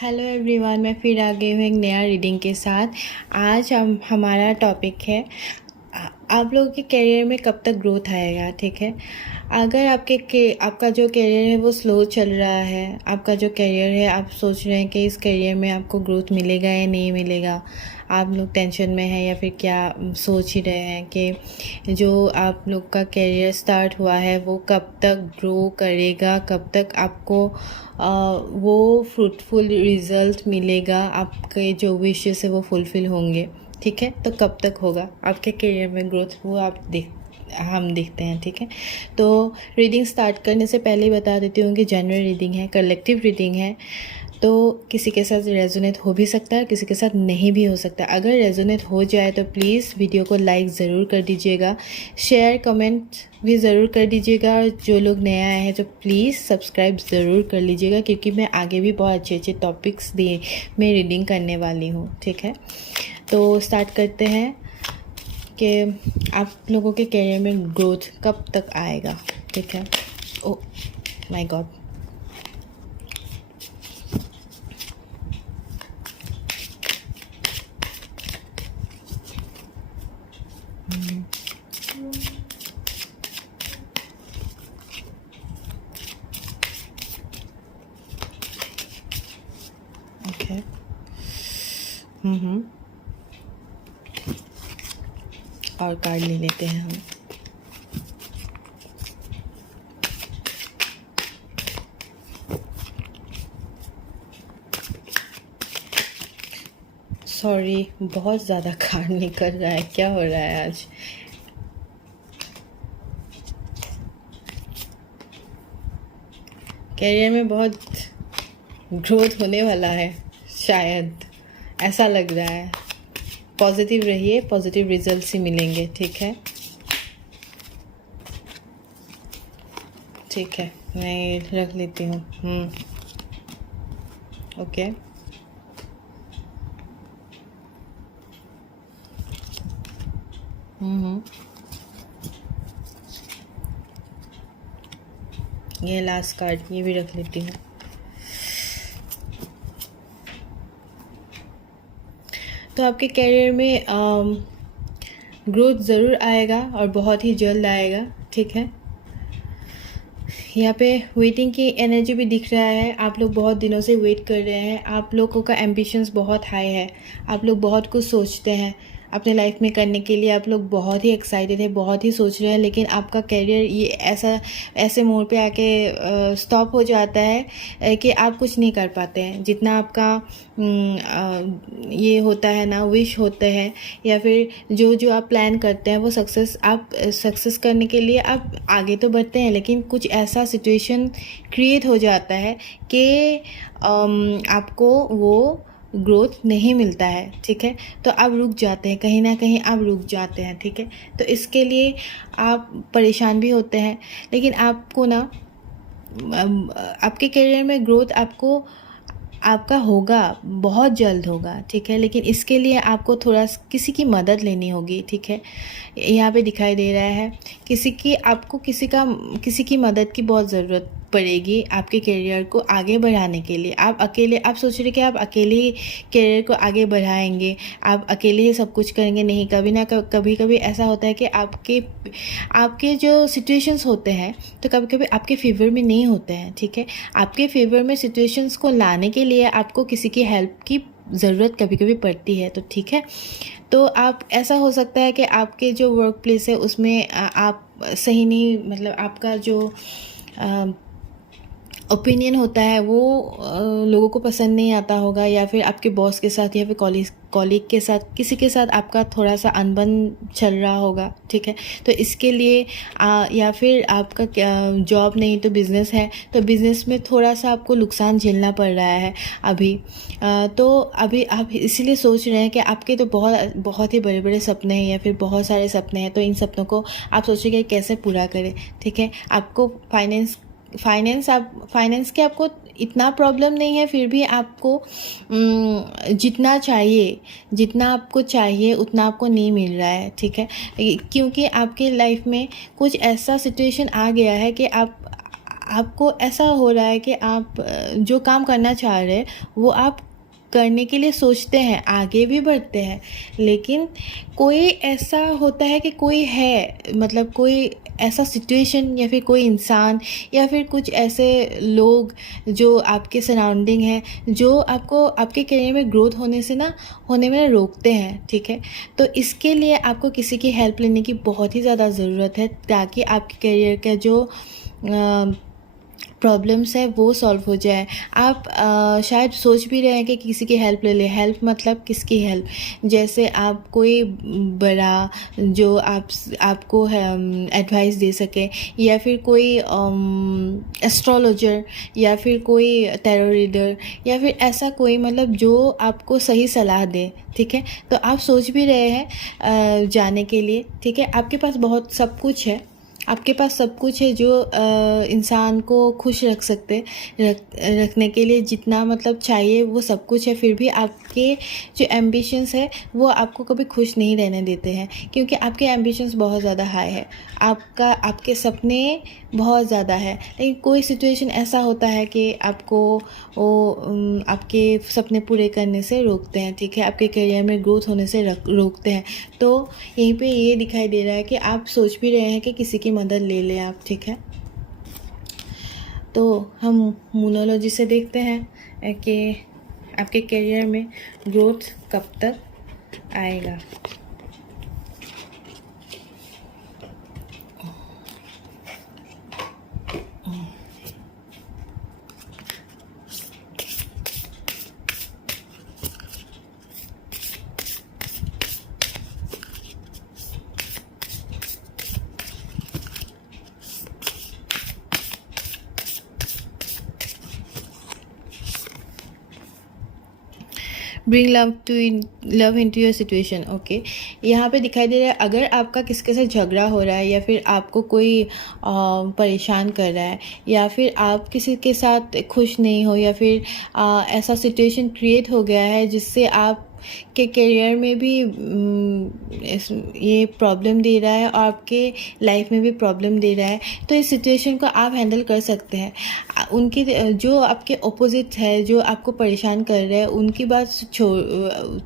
Hello everyone, मैं फिर आ गई हूँ एक नया रीडिंग के साथ। आज हमारा टॉपिक है आप लोगों के करियर में कब तक ग्रोथ आएगा। ठीक है, अगर आपका जो करियर है वो स्लो चल रहा है, आपका जो करियर है आप सोच रहे हैं कि इस करियर में आपको ग्रोथ मिलेगा या नहीं मिलेगा, आप लोग टेंशन में हैं या फिर क्या सोच ही रहे हैं कि जो आप लोग का करियर स्टार्ट हुआ है वो कब तक ग्रो करेगा, कब तक आपको वो फ्रूटफुल रिज़ल्ट मिलेगा, आपके जो विशेस है वो फुलफ़िल होंगे। ठीक है, तो कब तक होगा आपके करियर में ग्रोथ, वो हम देखते हैं। ठीक है, तो रीडिंग स्टार्ट करने से पहले ही बता देती हूँ कि जनरल रीडिंग है, कलेक्टिव रीडिंग है, तो किसी के साथ रेजोनेट हो भी सकता है, किसी के साथ नहीं भी हो सकता। अगर रेजोनेट हो जाए तो प्लीज़ वीडियो को लाइक ज़रूर कर दीजिएगा, शेयर कमेंट भी ज़रूर कर दीजिएगा। जो लोग नए आए हैं तो प्लीज़ सब्सक्राइब ज़रूर कर लीजिएगा, क्योंकि मैं आगे भी बहुत अच्छे अच्छे टॉपिक्स दिए मैं रीडिंग करने वाली हूँ। ठीक है, तो स्टार्ट करते हैं कि आप लोगों के करियर में ग्रोथ कब तक आएगा। ठीक है, ओ माय गॉड, ओके। और कार्ड ले लेते हैं हम। सॉरी, बहुत ज़्यादा कार्ड निकल रहा है, क्या हो रहा है आज। करियर में बहुत ग्रोथ होने वाला है, शायद ऐसा लग रहा है। पॉजिटिव रहिए, पॉजिटिव रिजल्ट्स ही मिलेंगे। ठीक है, ठीक है, मैं रख लेती हूँ। ओके, ये लास्ट कार्ड, ये भी रख लेती हूँ। तो आपके करियर में ग्रोथ ज़रूर आएगा और बहुत ही जल्द आएगा। ठीक है, यहाँ पे वेटिंग की एनर्जी भी दिख रहा है। आप लोग बहुत दिनों से वेट कर रहे हैं, आप लोगों का एम्बिशंस बहुत हाई है, आप लोग बहुत कुछ सोचते हैं अपने लाइफ में करने के लिए, आप लोग बहुत ही एक्साइटेड है, बहुत ही सोच रहे हैं, लेकिन आपका करियर ये ऐसे मोड़ पे आके स्टॉप हो जाता है कि आप कुछ नहीं कर पाते हैं। जितना आपका ये होता है ना, विश होते हैं या फिर जो आप प्लान करते हैं वो सक्सेस करने के लिए आप आगे तो बढ़ते हैं, लेकिन कुछ ऐसा सिचुएशन क्रिएट हो जाता है कि आपको वो ग्रोथ नहीं मिलता है। ठीक है, तो आप रुक जाते हैं, कहीं ना कहीं आप रुक जाते हैं। ठीक है, तो इसके लिए आप परेशान भी होते हैं, लेकिन आपको ना आपके करियर में ग्रोथ आपका होगा, बहुत जल्द होगा। ठीक है, लेकिन इसके लिए आपको थोड़ा किसी की मदद लेनी होगी। ठीक है, यहाँ पे दिखाई दे रहा है आपको किसी की मदद की बहुत ज़रूरत पड़ेगी आपके करियर को आगे बढ़ाने के लिए। आप सोच रहे कि आप अकेले ही करियर को आगे बढ़ाएंगे, आप अकेले ही सब कुछ करेंगे। नहीं, कभी कभी ऐसा होता है कि आपके जो सिचुएशंस होते हैं तो कभी कभी आपके फेवर में नहीं होते हैं। ठीक है, आपके फेवर में सिचुएशंस को लाने के लिए आपको किसी की हेल्प की ज़रूरत कभी कभी पड़ती है। तो ठीक है, तो आप ऐसा हो सकता है कि आपके जो वर्क प्लेस है उसमें आप सही नहीं, मतलब आपका जो ओपिनियन होता है वो लोगों को पसंद नहीं आता होगा, या फिर आपके बॉस के साथ या फिर कॉलीग के साथ, किसी के साथ आपका थोड़ा सा अनबन चल रहा होगा। ठीक है, तो इसके लिए या फिर आपका जॉब नहीं तो बिज़नेस है, तो बिज़नेस में थोड़ा सा आपको नुकसान झेलना पड़ रहा है अभी। तो अभी आप इसीलिए सोच रहे हैं कि आपके तो बहुत ही बड़े बड़े सपने हैं या फिर बहुत सारे सपने हैं, तो इन सपनों को आप सोचेंगे कैसे पूरा करें। ठीक है, आपको फाइनेंस के आपको इतना प्रॉब्लम नहीं है, फिर भी आपको जितना आपको चाहिए उतना आपको नहीं मिल रहा है। ठीक है, क्योंकि आपके लाइफ में कुछ ऐसा सिचुएशन आ गया है कि आपको ऐसा हो रहा है कि आप जो काम करना चाह रहे हैं वो आप करने के लिए सोचते हैं, आगे भी बढ़ते हैं, लेकिन कोई ऐसा होता है कि कोई है, मतलब कोई ऐसा सिचुएशन या फिर कोई इंसान या फिर कुछ ऐसे लोग जो आपके सराउंडिंग है, जो आपको आपके करियर में ग्रोथ होने में रोकते हैं, ठीक है। तो इसके लिए आपको किसी की हेल्प लेने की बहुत ही ज़्यादा ज़रूरत है, ताकि आपके करियर का जो प्रॉब्लम्स है वो सॉल्व हो जाए। आप शायद सोच भी रहे हैं कि किसी की हेल्प ले लें। हेल्प मतलब किसकी हेल्प? जैसे आप कोई बड़ा जो आपको एडवाइस दे सके, या फिर कोई एस्ट्रोलॉजर, या फिर कोई टैरो रीडर, या फिर ऐसा कोई, मतलब जो आपको सही सलाह दे, ठीक है। तो आप सोच भी रहे हैं जाने के लिए, ठीक है। आपके पास बहुत सब कुछ है, आपके पास सब कुछ है जो इंसान को खुश रखने के लिए जितना मतलब चाहिए वो सब कुछ है, फिर भी आपके जो एम्बिशंस है वो आपको कभी खुश नहीं रहने देते हैं, क्योंकि आपके एम्बिशंस बहुत ज़्यादा हाई है, आपके सपने बहुत ज़्यादा है। लेकिन कोई सिचुएशन ऐसा होता है कि आपको आपके सपने पूरे करने से रोकते हैं, ठीक है, आपके करियर में ग्रोथ होने से रोकते हैं। तो यहीं पे ये दिखाई दे रहा है कि आप सोच भी रहे हैं कि किसी की मदद ले लें आप, ठीक है। तो हम मोनोलॉजी से देखते हैं कि आपके करियर में ग्रोथ कब तक आएगा। Bring love into your situation. Okay, यहाँ पे दिखाई दे रहा है अगर आपका किसके साथ झगड़ा हो रहा है, या फिर आपको कोई परेशान कर रहा है, या फिर आप किसी के साथ खुश नहीं हो, या फिर ऐसा सिचुएशन क्रिएट हो गया है जिससे आप के करियर में भी ये प्रॉब्लम दे रहा है और आपके लाइफ में भी प्रॉब्लम दे रहा है, तो इस सिचुएशन को आप हैंडल कर सकते हैं। उनकी जो आपके ऑपोजिट है, जो आपको परेशान कर रहे हैं, उनकी बात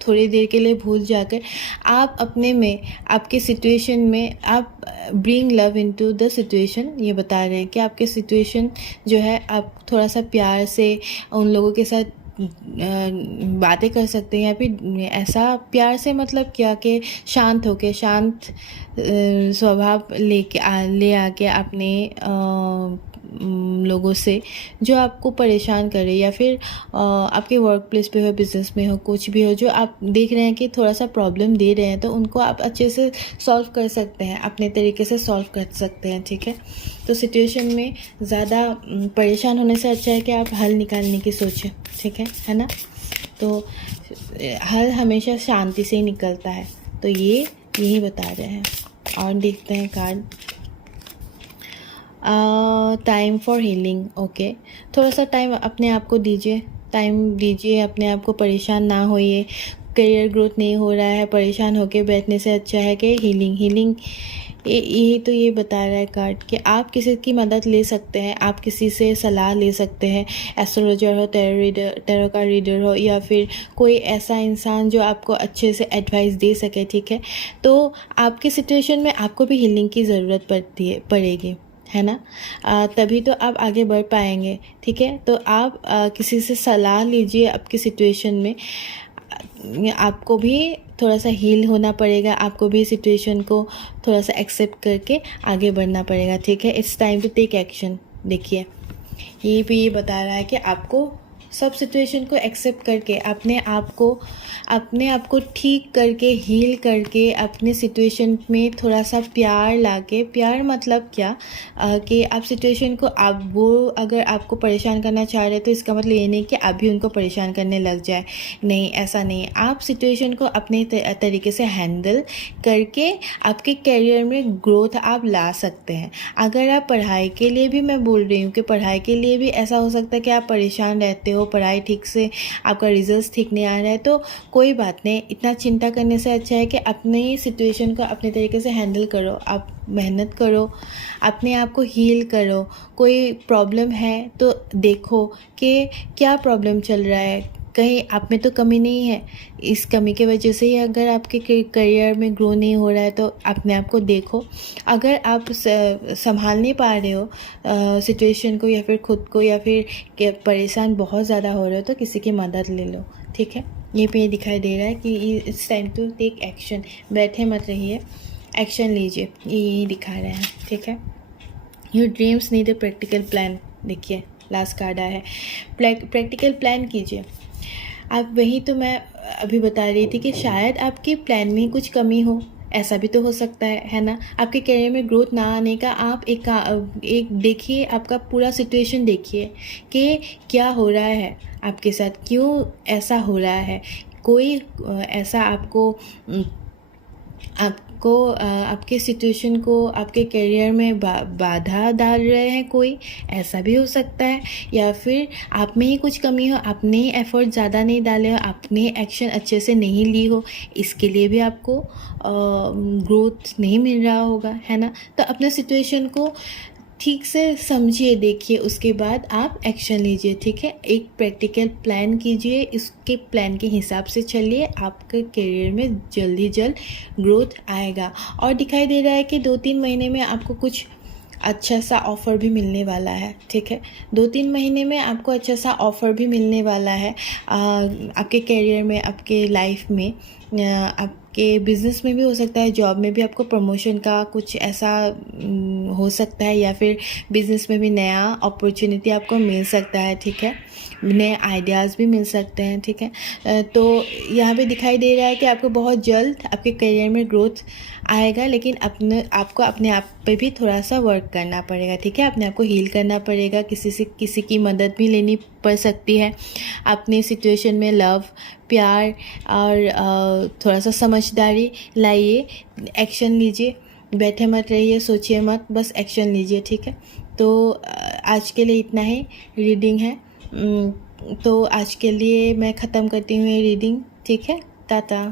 थोड़ी देर के लिए भूल जाकर आप अपने में, आपके सिचुएशन में आप bring love into the situation. ये बता रहे हैं कि आपके सिचुएशन जो है आप थोड़ा सा प्यार से उन लोगों के साथ बातें कर सकते हैं, या फिर ऐसा प्यार से मतलब क्या कि शांत होके, शांत स्वभाव ले आके अपने लोगों से जो आपको परेशान करे, या फिर आपके वर्क प्लेस पे हो, बिजनेस में हो, कुछ भी हो, जो आप देख रहे हैं कि थोड़ा सा प्रॉब्लम दे रहे हैं, तो उनको आप अच्छे से सॉल्व कर सकते हैं, अपने तरीके से सॉल्व कर सकते हैं, ठीक है। तो सिचुएशन में ज़्यादा परेशान होने से अच्छा है कि आप हल निकालने की सोचें, ठीक है ना। तो हल हमेशा शांति से ही निकलता है, तो ये यही बता रहे हैं। और देखते हैं card, time for healing. Okay, थोड़ा सा टाइम अपने आप को दीजिए, टाइम दीजिए, अपने आप को परेशान ना होइए। करियर ग्रोथ नहीं हो रहा है, परेशान होके बैठने से अच्छा है कि हीलिंग यही तो ये बता रहा है कार्ड कि आप किसी की मदद ले सकते हैं, आप किसी से सलाह ले सकते हैं, एस्ट्रोलॉजर हो, टैरो का रीडर हो, या फिर कोई ऐसा इंसान जो आपको अच्छे से एडवाइस दे सके, ठीक है। तो आपकी सिचुएशन में आपको भी हीलिंग की ज़रूरत पड़ेगी, है ना। तभी तो आप आगे बढ़ पाएंगे, ठीक है। तो आप किसी से सलाह लीजिए आपकी सिचुएशन में, आपको भी थोड़ा सा हील होना पड़ेगा, आपको भी सिचुएशन को थोड़ा सा एक्सेप्ट करके आगे बढ़ना पड़ेगा, ठीक है। It's time to take action. देखिए, ये भी ये बता रहा है कि आपको सब सिचुएशन को एक्सेप्ट करके अपने आप को ठीक करके, हील करके, अपने सिचुएशन में थोड़ा सा प्यार लाके, प्यार मतलब क्या कि आप सिचुएशन को, आप वो अगर आपको परेशान करना चाह रहे हैं तो इसका मतलब ये नहीं कि आप भी उनको परेशान करने लग जाए, नहीं, ऐसा नहीं। आप सिचुएशन को अपने तरीके से हैंडल करके आपके करियर में ग्रोथ आप ला सकते हैं। अगर आप पढ़ाई के लिए भी, मैं बोल रही हूँ कि पढ़ाई के लिए भी ऐसा हो सकता है कि आप परेशान रहते हो, पढ़ाई ठीक से, आपका रिजल्ट ठीक नहीं आ रहा है, तो कोई बात नहीं, इतना चिंता करने से अच्छा है कि अपनी सिचुएशन को अपने तरीके से हैंडल करो। आप मेहनत करो, अपने आप को हील करो। कोई प्रॉब्लम है तो देखो कि क्या प्रॉब्लम चल रहा है, कहीं आप में तो कमी नहीं है। इस कमी की वजह से ही अगर आपके करियर में ग्रो नहीं हो रहा है तो अपने आप को देखो। अगर आप संभाल नहीं पा रहे हो सिचुएशन को या फिर खुद को, या फिर परेशान बहुत ज़्यादा हो रहे हो, तो किसी की मदद ले लो, ठीक है। ये पे दिखाई दे रहा है कि it's time to take action. बैठे मत रहिए, एक्शन लीजिए, ये दिखा रहे हैं, ठीक है। Your dreams need a practical plan. देखिए लास्ट कार्ड आया है, प्रैक्टिकल प्लान कीजिए आप। वही तो मैं अभी बता रही थी कि शायद आपके प्लान में कुछ कमी हो, ऐसा भी तो हो सकता है ना। आपके करियर में ग्रोथ ना आने का आप एक देखिए, आपका पूरा सिचुएशन देखिए कि क्या हो रहा है आपके साथ, क्यों ऐसा हो रहा है। कोई ऐसा आपको आपके सिचुएशन को आपके करियर में बाधा डाल रहे हैं, कोई ऐसा भी हो सकता है। या फिर आप में ही कुछ कमी हो, आपने एफर्ट ज़्यादा नहीं डाले हो, आपने एक्शन अच्छे से नहीं ली हो, इसके लिए भी आपको ग्रोथ नहीं मिल रहा होगा, है ना। तो अपने सिचुएशन को ठीक से समझिए, देखिए, उसके बाद आप एक्शन लीजिए, ठीक है। एक प्रैक्टिकल प्लान कीजिए, इसके प्लान के हिसाब से चलिए, आपके करियर में जल्दी ग्रोथ आएगा। और दिखाई दे रहा है कि 2-3 महीने में आपको कुछ अच्छा सा ऑफ़र भी मिलने वाला है, ठीक है। 2-3 महीने में आपको अच्छा सा ऑफ़र भी मिलने वाला है आपके करियर में, आपके लाइफ में, आपके बिज़नेस में भी हो सकता है, जॉब में भी आपको प्रमोशन का कुछ ऐसा हो सकता है, या फिर बिज़नेस में भी नया अपॉर्चुनिटी आपको मिल सकता है, ठीक है। नए आइडियाज़ भी मिल सकते हैं, ठीक है। तो यहाँ पे दिखाई दे रहा है कि आपको बहुत जल्द आपके करियर में ग्रोथ आएगा, लेकिन आपको अपने आप पे भी थोड़ा सा वर्क करना पड़ेगा, ठीक है। अपने आप को हील करना पड़ेगा, किसी की मदद भी लेनी पड़ सकती है। अपने सिचुएशन में लव, प्यार और थोड़ा सा समझदारी लाइए, एक्शन लीजिए, बैठे मत रहिए, सोचिए मत, बस एक्शन लीजिए, ठीक है। तो आज के लिए इतना ही रीडिंग है। तो आज के लिए मैं ख़त्म करती हूँ ये रीडिंग, ठीक है। टाटा।